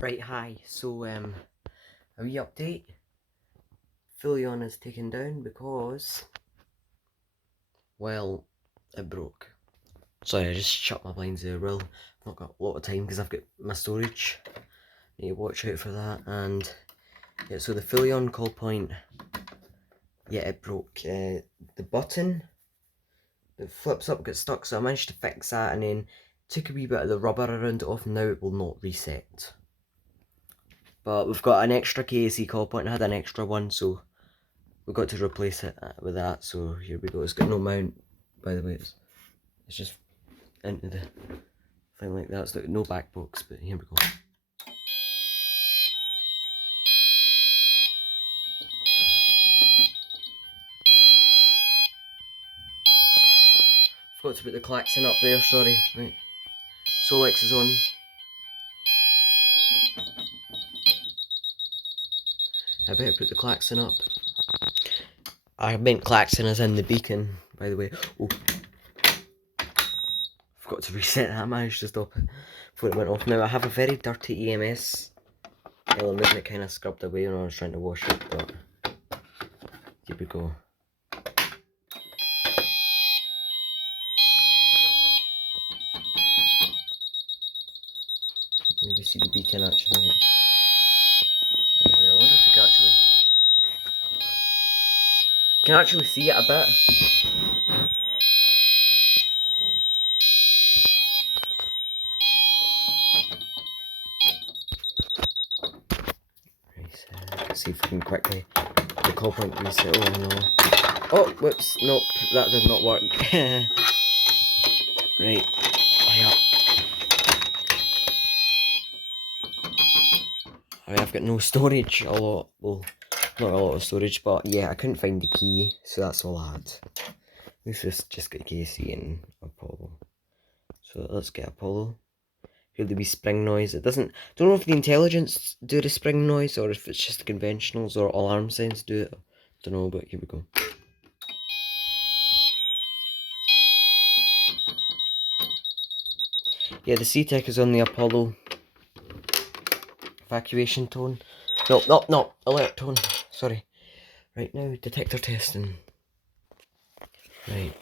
Right, hi. So, a wee update. Filion is taken down because, well, it broke. Sorry, I just shut my blinds there. Well, I've not got a lot of time because I've got my storage. Need to watch out for that. And yeah, so the Filion call point, yeah, it broke. The button that flips up got stuck, so I managed to fix that and then took a wee bit of the rubber around it off. Now it will not reset. But we've got an extra KAC call point. I had an extra one, so we've got to replace it with that. So here we go. It's got no mount, by the way. It's just into the thing like that. It's got no back box, but here we go. Forgot to put the klaxon up there, sorry. Right. Solex is on. I better put the klaxon up. I meant klaxon as in the beacon, by the way. Oh. Forgot to reset that, I managed to stop it before it went off. Now I have a very dirty EMS element that kind of scrubbed away when I was trying to wash it, but here we go. Maybe see the beacon actually. I wonder if you can actually see it a bit. Let's see if we can quickly the call point reset. Oh no. Oh, whoops, nope, that did not work. Right, hurry up. Alright, I've got no storage, a lot, well, not a lot of storage, but yeah, I couldn't find the key, so that's all I had. This is just got Casey and Apollo. So let's get Apollo. Hear the wee spring noise. It doesn't, don't know if the intelligence do the spring noise or if it's just the conventionals or alarm signs do it. Don't know, but here we go. Yeah, the C-Tech is on the Apollo evacuation tone. No, alert tone. Sorry. Right now, detector testing. Right.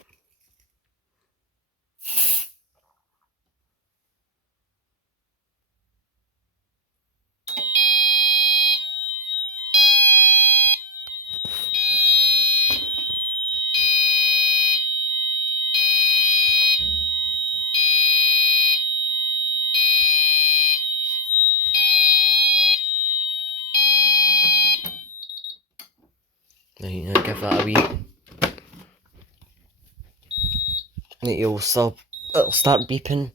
Right, now give that a wee. It'll start beeping.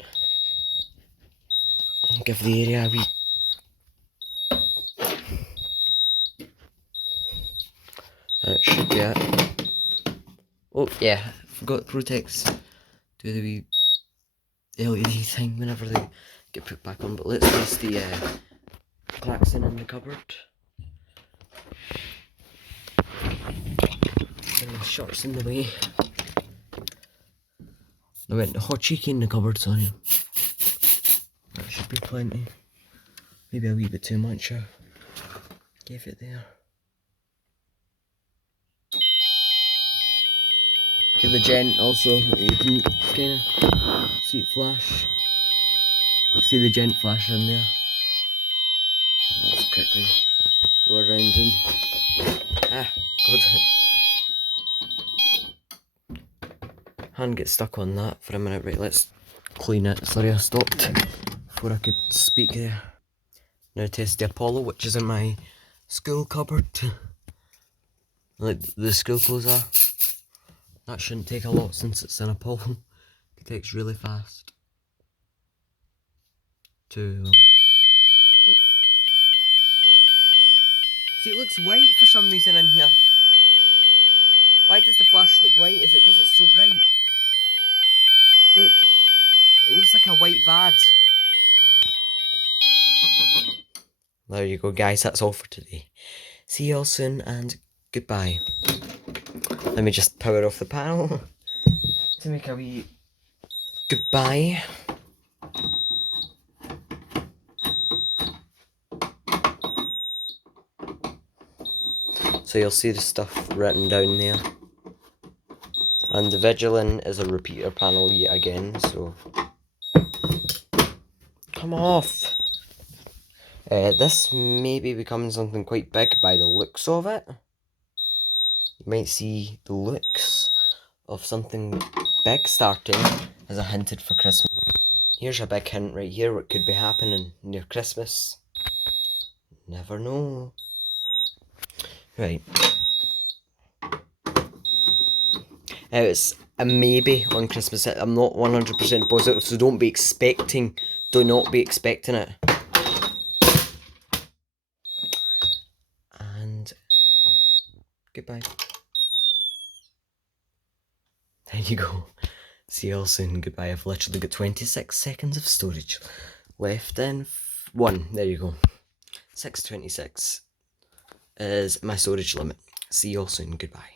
Give the area a wee. That should be it. Oh yeah, forgot Protex do the wee LED thing whenever they get put back on. But let's place the klaxon in the cupboard. And the shorts in the way. I went hot cheeky in the cupboard, sorry. That should be plenty. Maybe a wee bit too much. I gave it there. Give the gent also, you can kind of see it flash. See the gent flash in there. Let's quickly go around and hand gets stuck on that for a minute. Right, let's clean it. Sorry I stopped before I could speak there. Now test the Apollo, which is in my school cupboard. Like the school clothes are. That shouldn't take a lot since it's an Apollo. It takes really fast. See, it looks white for some reason in here. Why does the flash look white? Is it because it's so bright? Look, it looks like a white VAD. There you go, guys, that's all for today. See you all soon and goodbye. Let me just power off the panel to make a wee goodbye. So you'll see the stuff written down there. And the Vigilant is a repeater panel yet again, so... Come off! This may be becoming something quite big by the looks of it. You might see the looks of something big starting, as I hinted for Christmas. Here's a big hint right here, what could be happening near Christmas. Never know. Right. It's a maybe on Christmas. I'm not 100% positive, so do not be expecting it. And goodbye. There you go. See you all soon. Goodbye. I've literally got 26 seconds of storage left in. One. There you go. 626 is my storage limit. See you all soon. Goodbye.